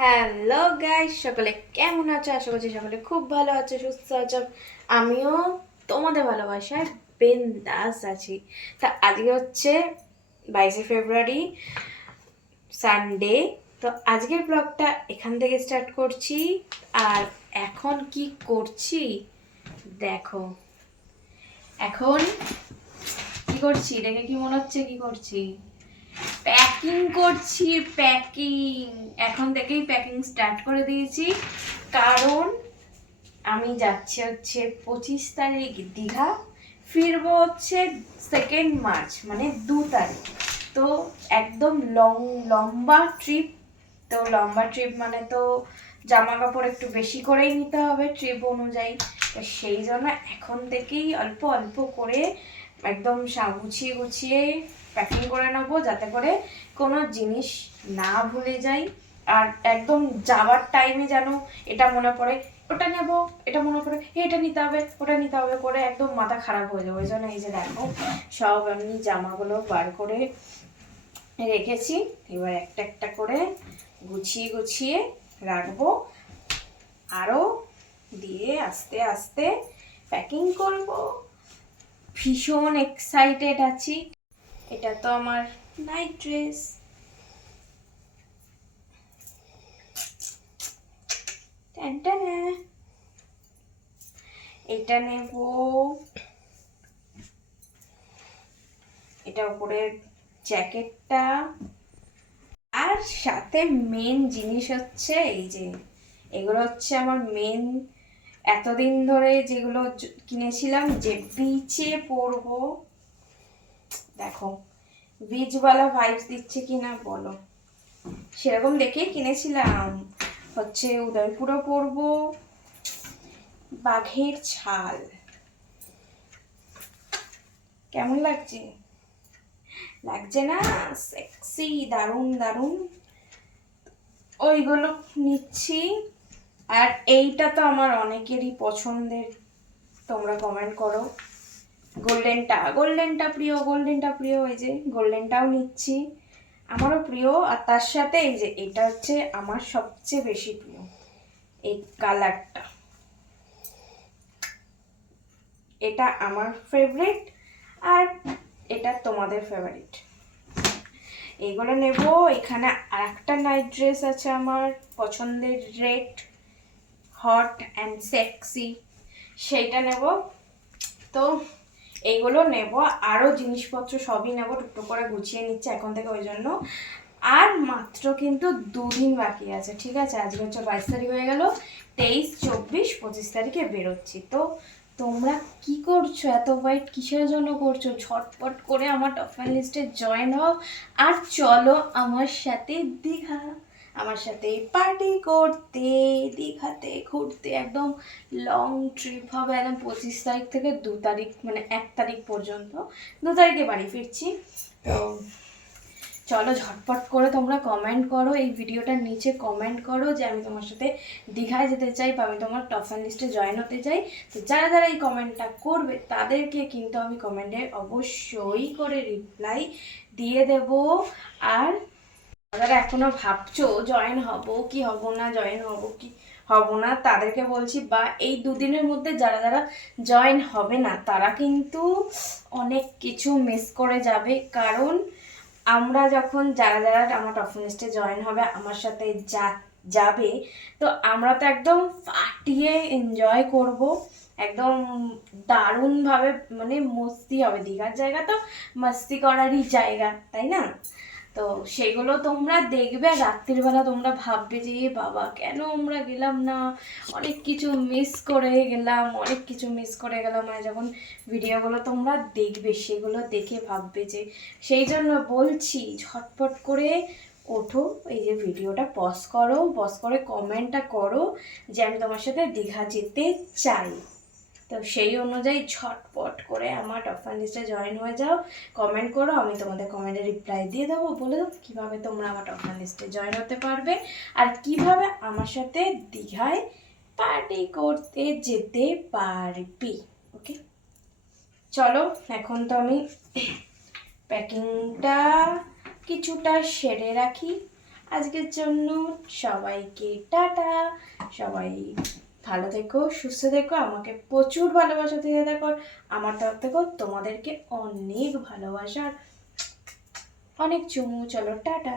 Hello guys, সকলে কেমন আছো? আশা করছি সকলে খুব ভালো আছো, সুস্থ আছো। আমিও তোমাদের ভালোবাসায় বিন্দাস আছি। তা আজকে হচ্ছে 22শে ফেব্রুয়ারি, সানডে। তো আজকের ব্লগটা এখান থেকে স্টার্ট করছি। আর এখন কি করছি দেখো। এখন কি করছি দেখে কি মনে হচ্ছে কি করছি? প্যাকিং করছি, প্যাকিং। এখন থেকেই প্যাকিং স্টার্ট করে দিয়েছি, কারণ আমি যাচ্ছি হচ্ছে 25 তারিখ দীঘা, ফিরবো হচ্ছে 2 মার্চ মানে 2 তারিখ। তো একদম লম্বা ট্রিপ। তো লম্বা ট্রিপ মানে তো জামা কাপড় একটু বেশি করেই নিতে হবে ট্রিপ অনুযায়ী। তো সেই জন্য এখন থেকেই অল্প অল্প করে একদম গুছিয়ে গুছিয়ে প্যাকিং করে নেবো, যাতে করে কোনো জিনিস না ভুলে যাই। আর একদম যাওয়ার টাইমে যেন এটা মনে পড়ে, ওটা নেবো, এটা মনে পড়ে এটা নিতে হবে, ওটা নিতে হবে করে একদম মাথা খারাপ হয়ে যাবে। ওই জন্য এই যে দেখো, সব আমি জামাগুলো বার করে রেখেছি। এবার একটা একটা করে গুছিয়ে গুছিয়ে রাখবো, আরও দিয়ে আস্তে আস্তে প্যাকিং করব। ভীষণ এক্সাইটেড আছি। এটা তো আমার নাইট ড্রেস। এটা নেব, এটা উপরে জ্যাকেটটা। আর সাথে মেন জিনিস হচ্ছে এই যে, এগুলো হচ্ছে আমার মেন এতদিন ধরে যেগুলো কিনেছিলাম যে বিচে পরবো। দেখো বিচওয়ালা ভাইবস দিচ্ছে কিনা বলো। সেরকম দেখেই কিনেছিলাম। হচ্ছে উদয়পুরে পরবো, বাঘের ছাল। কেমন লাগছে? লাগছে না? সেক্সি, দারুণ দারুণ। ওইগুলো নিচ্ছি। আর এইটা তো আমার অনেকেরই পছন্দের, তোমরা কমেন্ট করো। গোল্ডেনটা প্রিয়, গোল্ডেনটা প্রিয়। এই যে গোল্ডেনটাও নিচ্ছি, আমারও প্রিয়। আর তার সাথে এই যে এটা হচ্ছে আমার সবচেয়ে বেশি প্রিয়, এই কালারটা। এটা আমার ফেভারিট, আর এটা তোমাদের ফেভারিট। এগুলো নেব। এখানে আর একটা নাইট ড্রেস আছে আমার পছন্দের, রেড হট অ্যান্ড সেক্সি, সেইটা নেব। তো এইগুলো নেব, আরও জিনিসপত্র সবই নেব, টুকটুক করে গুছিয়ে নিচ্ছে এখন থেকে। ওই জন্য আর মাত্র কিন্তু 2 দিন বাকি আছে, ঠিক আছে? আজকে হচ্ছে 22 তারিখ হয়ে গেল, 23, 24, 25 তারিখে বেরোচ্ছি। তো তোমরা কি করছো? এত ওয়েট কিসের জন্য করছো? ঝটপট করে আমার টপ ফাইভ লিস্টে জয়েন হও, আর চলো আমার সাথে দীঘা, আমার সাথে পার্টি করতে, দীঘাতে ঘুরতে। একদম লং ট্রিপ হবে, একদম 25 তারিখ থেকে 2 তারিখ মানে 1 তারিখ পর্যন্ত। 2 তারিখে বাড়ি ফিরছি। তো চলো ঝটপট করে তোমরা কমেন্ট করো, এই ভিডিওটার নিচে কমেন্ট করো যে আমি তোমার সাথে দীঘায় যেতে চাই বা আমি তোমার টপ ফাইভ লিস্টে জয়েন হতে চাই। তো যারা যারা এই কমেন্টটা করবে তাদেরকে কিন্তু আমি কমেন্টে অবশ্যই করে রিপ্লাই দিয়ে দেব। আর যারা এখনো ভাবছো জয়েন হব কি হব না, জয়েন হব কি হব না, তাদেরকে বলছি, বা এই 2 দিনের মধ্যে যারা যারা জয়েন হবে না তারা কিন্তু অনেক কিছু মিস করে যাবে। কারণ আমরা যখন যারা যারা আমার টপ লিস্টে জয়েন হবে আমার সাথে যাবে, তো আমরা তো একদম ফাটিয়ে এনজয় করব, একদম দারুণভাবে, মানে মস্তি হবে। দীঘার জায়গা তো মস্তি করারই জায়গা, তাই না? তো সেগুলো তোমরা দেখবে, আর রাত্রিবেলা তোমরা ভাববে যে বাবা কেন আমরা গেলাম না, অনেক কিছু মিস করে গেলাম, অনেক কিছু মিস করে গেলাম। মানে যখন ভিডিওগুলো তোমরা দেখবে সেগুলো দেখে ভাববে যে, সেই জন্য বলছি ঝটপট করে ওঠো, এই যে ভিডিওটা পজ করো, পজ করে কমেন্টটা করো যে আমি তোমার সাথে দীঘা যেতে চাই। তো সেই অনুযায়ী ঝটপট করে আমার টপ ফাইভ লিস্টে জয়েন হয়ে যাও, কমেন্ট করো, আমি তোমাদের কমেন্টে রিপ্লাই দিয়ে দেবো, বলে দেবো কীভাবে তোমরা আমার টপ ফাইভ লিস্টে জয়েন হতে পারবে আর কিভাবে আমার সাথে দীঘায় পার্টি করতে যেতে পারবি। ওকে, চলো এখন তো আমি প্যাকিংটা কিছুটা সেরে রাখি, আজকের জন্য সবাইকে টাটা। সবাই ভালো থেকো, সুস্থ থেকো, আমাকে প্রচুর ভালোবাসা দিয়ে দেখো। আমার তরফ থেকেও তোমাদেরকে অনেক ভালোবাসা, অনেক চুমু। চলো টাটা।